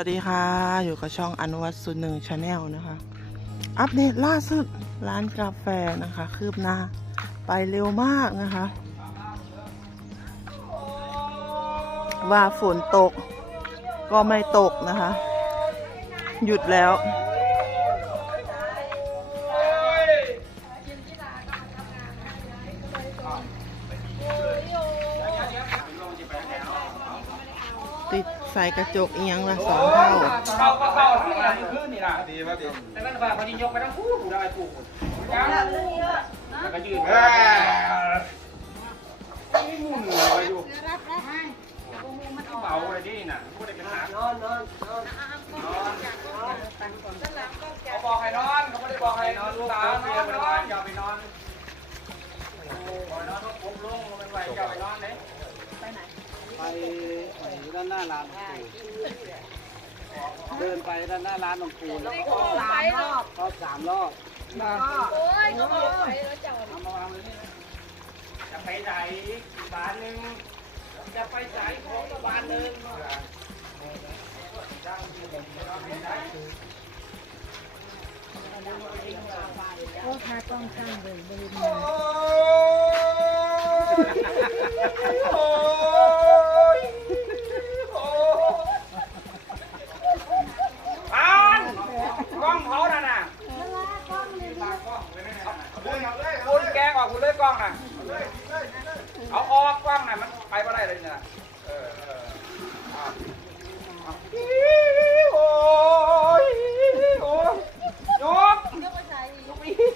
วัสดีค่ะ อยู่กับช่องอนุวัตสุหนึ่งชาแนลนะคะ อัปเดตล่าสุดร้านกาแฟนะคะ คืบหน้า ไปเร็วมากนะคะ ว่าฝนตกก็ไม่ตกนะคะ หยุดแล้ว ส่กระจกเอียงละสองเท่าเข้าเข้าเข้าทั้งหลังขึ้นนี่ล่ะดีป่ะดีแต่นั่นว่าพอดียกไปทั้งคู่ผู้ได้ปลูกยังแล้วก็ยืนเอ้ยไม่มุ่นเลยอยู่เบาเลยดิน่ะพูดได้เป็นหานนอนนอนนอนเขาบอกให้นอนเขาไม่ได้บอกให้นอนลูกสาวนอนนอนอย่าไปนอนโอ้ยนอนต้องผมลงไม่ไหวอย่าไปนอนเลยไปไป ด้านหน้าร้านหลวงปู่เดินไปด้านหน้าร้านหลวงปู่แล้วก็สามรอบรอบสามรอบเอามาวางเลยนี่จะไปไหนบ้านหนึ่งจะไปไหนของบานหนึ่งปานกล้องเขาน่ะน่ะ คุณแกงออกคุณเลยกล้องน่ะเอาออกกล้องน่ะมันไปไม่ได้เลยเนี่ยเออเออโอ้ยโอ้ยยกยกไปใส่ยกอีก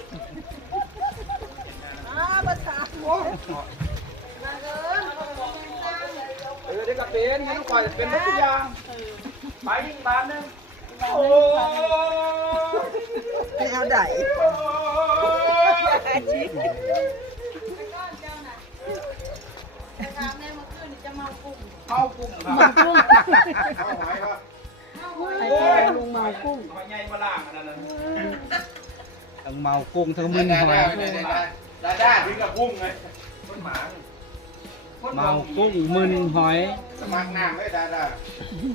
เออเดี๋ยวก็เป็นงั้นก่อนเป็นทุกอย่างไปอีกบ้านนึงโอ้ยไม่เอาไดโอ้ เข้ากลุ่มครับเข้าหายครับโอ้ยลุงเมากุ้งทำไมใหญ่มาล่างอันนั้นน่ะทั้งเมากุ้งทั้งมึนหอยได้ได้ถึงกับพุ่งเลยคนหมาคนเมากุ้งมึนหอย สมัครน้ำไม่ได้ได้มี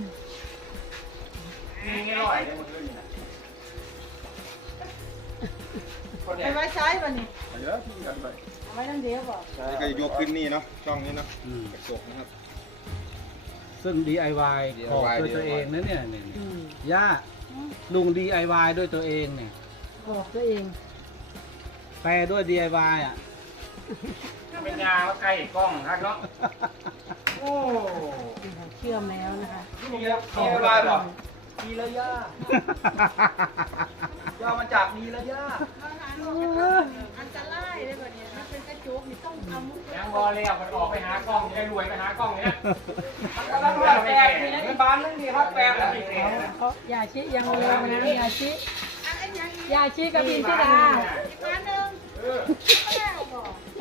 ป่ะนี่เยอะที่กันไปเอาไว้นั่นเดียวบ่นี่ก็ยกขึ้นนี่เนาะช่องนี้เนาะอืมกระจกนะครับ ซึ่ง DIY ออกด้วยตัวเองนะเนี่ยเนี่ยย่าลุง DIY ด้วยตัวเองเนี่ยบอกตัวเองแปลด้วย DIY อะ เป็นยาว่าใกล้กล้องครับเนาะโอ้เชื่อมแล้วนะคะมีแล้วมีอะไรบ่มีระยะย่อมาจากมีระยะ อันตรายเลยแบบนี้ถ้าเป็นกระจกนี่ต้องเอามุกยังบอเลยอะมันออกไปหากล้องไอ้รวยไปหากล้องเนี้ยมันก็ต้องแบบแปลกนี่ในบ้านนึงนี่ครับแปลกแบบนี้เขายาชิยังเร็วนะอย่าชิยาชิกับบินชิดา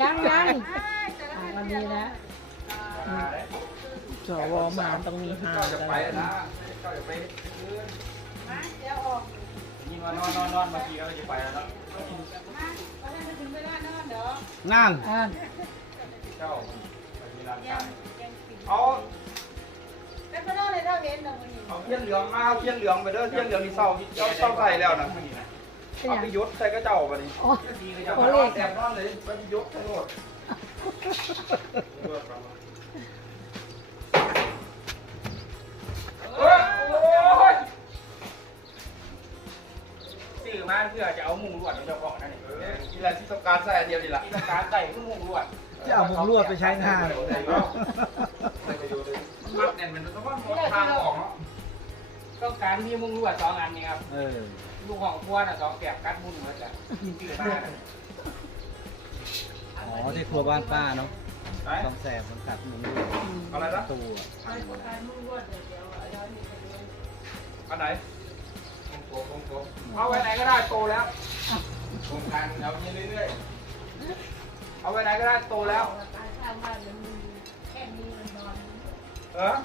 ยังยังอ่าวันนี้นะสวมาต้องมีหาก็กัจะ นไปนะก็จะไปนี่มานอนนอนนอนบางทีก็จะไปแล้วเนาะนั่งอ่านเจ้าไปมีร้านขายเอาแล้วก็ได้เลยถ้าเว้นตรงนี้เอาเทียนเหลืองมาเอาเทียนเหลืองไปเด้อเทียนเหลืองนี่เศร้าเจ้าเศร้าใส่แล้วนะเอาไปยศใส่กระเจ้าไปนี่โอ้โอ้เลขแอบนอนเลยไปยศทั้งหมด ซื้อมาเพื่อจะเอามุงลวดของเจ้าของนั่นเองนี่แหละที่ต้องการใส่อันเดียวนี่แหละที่ต้องการใส่คือมุงลวดจะเอามุงลวดไปใช้งานมัดเนี่ยมันต้องว่าทางออกเนาะต้องการมีมุงลวดสองอันนี่ครับเออลูกของครัวน่ะสองแกบกัดมุนเหมือนกันตื่นมาอ๋อที่ครัวบ้านป้าเนาะต้องแสบมันกัดมุงลวดอะไรนะตัวอันไหน เอาไว้ไหนก็ได้โตแล้วโครงการเราเรื่อยเอาไว้ไหนก็ได้โตแล้วเออ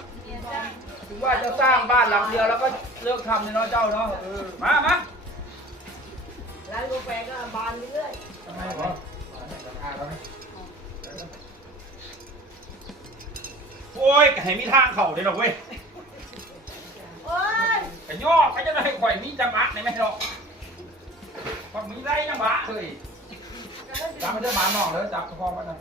ถึงว่าจะสร้างบ้านหลังเดียวแล้วก็เลิกทำเลยเนาะเจ้าเนาะเออมามาร้านกาแฟก็บานเรื่อยโอ้ยให้มีทางเข่าได้หรอกเว้ยโอ้ย แต่ย่อเขาจะได้ให้ข่อยมีจังหวะในไม่หรอกพอมีได้จังหวะเลยจับไม่ได้หมาหนองเลยจับพอมาหน่อย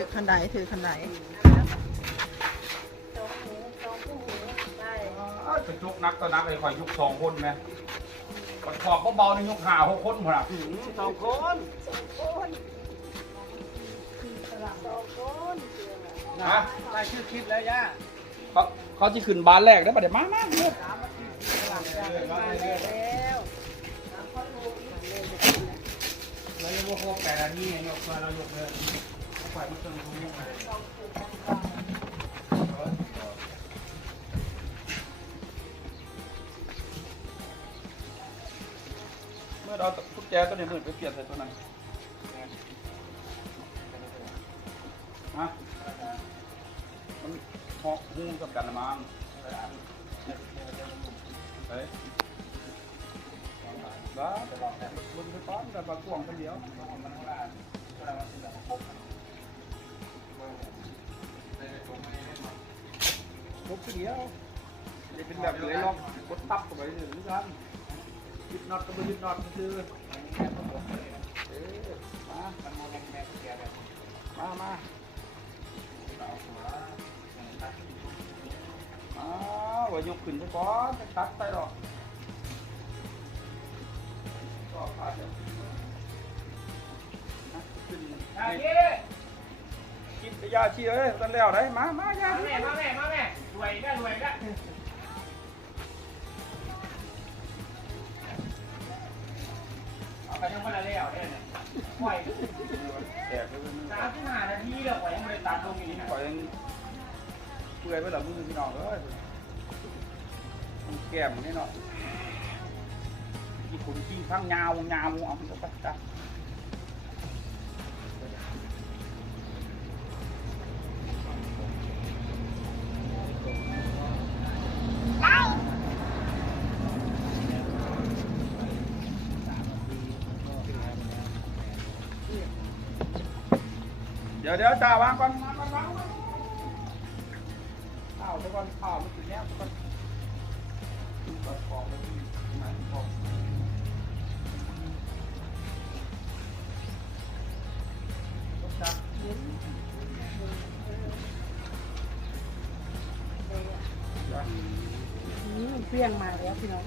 ถือขันไดถือขันไดสองหูสองคู่หูได้จะยุกนักก็นักเลยข่อยยุกสองคนไหมก่อนขอบเบาๆในยุกหาหกคนหมดอะสองคนสองคนสองคนฮะได้ชื่อคลิปแล้วย่าเขาเขาจะขึ้นบ้านแรกได้ปะเดี๋ยวมามาเดี๋ยวมาแล้วเราจะว่าครบแปดนาทียกมาเรายกเลย ปล่อยมันจนทุ่มลงมาเมื่อเรากุญแจตัวนี้มือไปเปลี่ยนใส่ตัวนั้นฮะมันเหาะหูกับกันละมั้งเฮ้ยบ้าบนไปป้อนแต่บางกวางคนเดียว ทุกเดียวจะเป็นแบบเลยลองกดตับเข้าไปหรือกันยึดน็อตก็ไม่ยึดน็อตคือเออมามามาอ้าวว่ายกขึ้นไปก่อนจะตัดไปหรอกก็พาเดี๋ยวนะขึ้น กินยาชีเอ้ยตอนแล้วได้มามายามาแม่มาแม่มาแม่รวยได้รวยได้เอาไปยังคนละเลี้ยวเนี่ยปล่อยแตกเลยสามสิบห้านาทีแล้วปล่อยยังไม่ได้ตัดตรงนี้นะปล่อยเปื่อยไปหลังมือพี่น้องเอ้ยแก้มนี่เนาะกี่คนขี้ข้างยาวยาวเอาไปไปจ้ะ ดี๋ยวเดี๋ยวจ่าวางก่อนวางก่อนวางก่อนข้าวเดี๋ยวก่อนข้าวมันถึงเนี้ยก่อนก่อนของมันมีไหนของจัดอืมเปรี้ยงมาแล้วพี่น้อง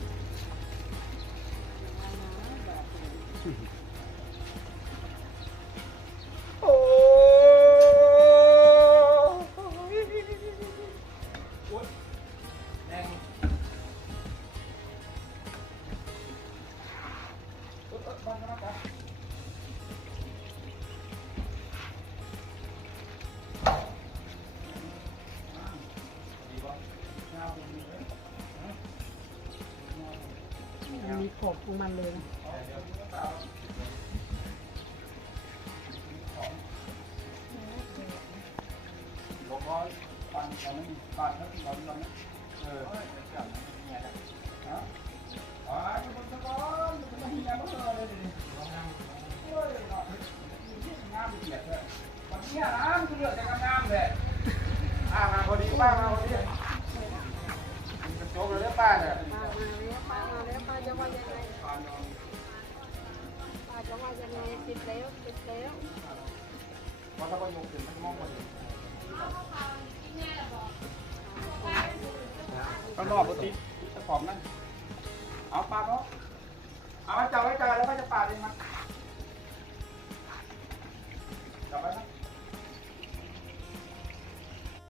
มันมีขบของมันเลยนะหลวงพ่อปันเขาไม่มีปันเขาที่เราเราเออ เพราะถ้าประโยคถึงมันมองพอดีข้างนอกติดจ้าของนั่นเอาปลาเนาะเอาไว้จับไว้จับแล้วก็จะปลาเองมันจับไว้นะ